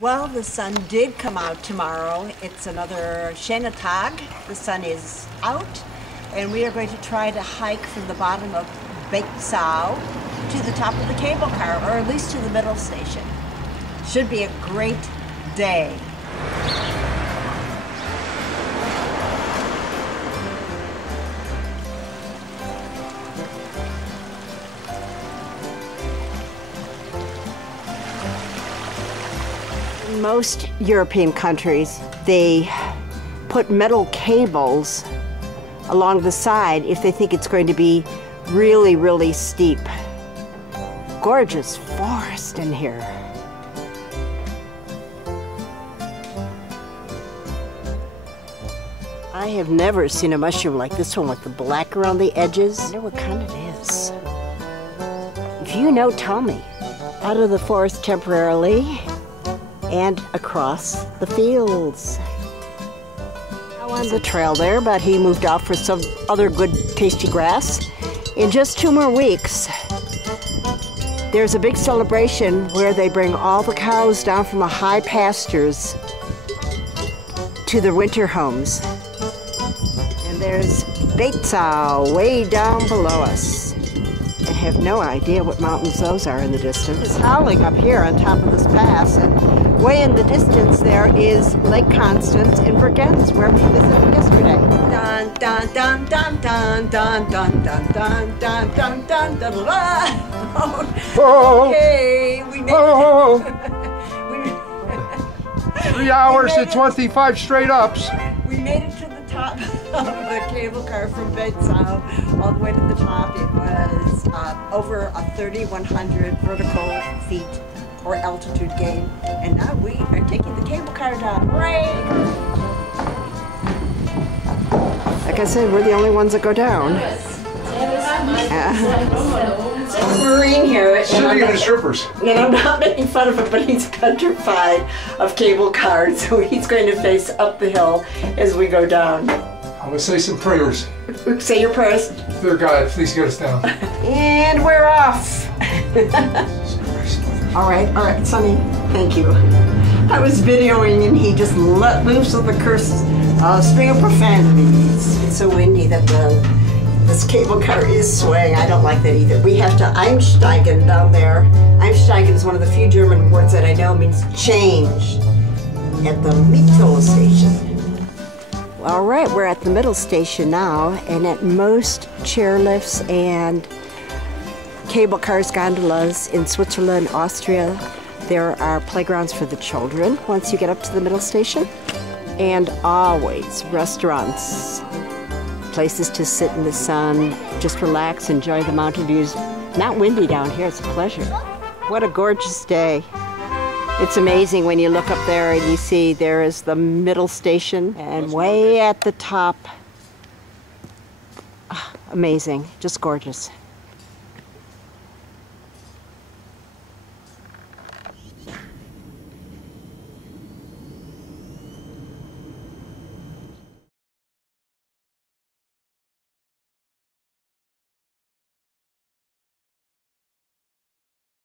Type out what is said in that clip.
Well, the sun did come out tomorrow. It's another Shanna Tag. The sun is out, and we are going to try to hike from the bottom of Beitzau to the top of the cable car, or at least to the middle station. Should be a great day. In most European countries, they put metal cables along the side if they think it's going to be really, really steep. Gorgeous forest in here. I have never seen a mushroom like this one with the black around the edges. I wonder what kind it is. If you know, tell me. Out of the forest temporarily and across the fields. Now on the trail there, but he moved off for some other good tasty grass. In just 2 more weeks, there's a big celebration where they bring all the cows down from the high pastures to the winter homes. And there's Beitzau way down below us. I have no idea what mountains those are in the distance. It's howling up here on top of this pass, and way in the distance there is Lake Constance in Bregenz, where we visited yesterday. Dun dun dun dun dun dun dun dun dun dun dun dun dun dun. Okay, we made it. 3 hours and 25 straight ups. We made it to the top of the cable car from Beitzau all the way to the top. It was over a 3,100 vertical feet or altitude gain, and now we are taking the cable car down. Hooray! Like I said, we're the only ones that go down. Marine here. Sitting in the strippers. And I'm not making fun of him, but he's petrified of cable cars, so he's going to face up the hill as we go down. I'm going to say some prayers. Say your prayers. Dear God, please get us down. And we're off. All right, Sonny. Thank you. I was videoing and he just let loose with a curse, string of profanities. It's so windy that this cable car is swaying. I don't like that either. We have to Einsteigen down there. Einsteigen is one of the few German words that I know means change at the Mittel station. All right, we're at the middle station now, and at most chairlifts and cable cars, gondolas in Switzerland, Austria, there are playgrounds for the children once you get up to the middle station, and always restaurants, places to sit in the sun, just relax, enjoy the mountain views. Not windy down here, it's a pleasure. What a gorgeous day. It's amazing when you look up there and you see there is the middle station, and way at the top, amazing, just gorgeous.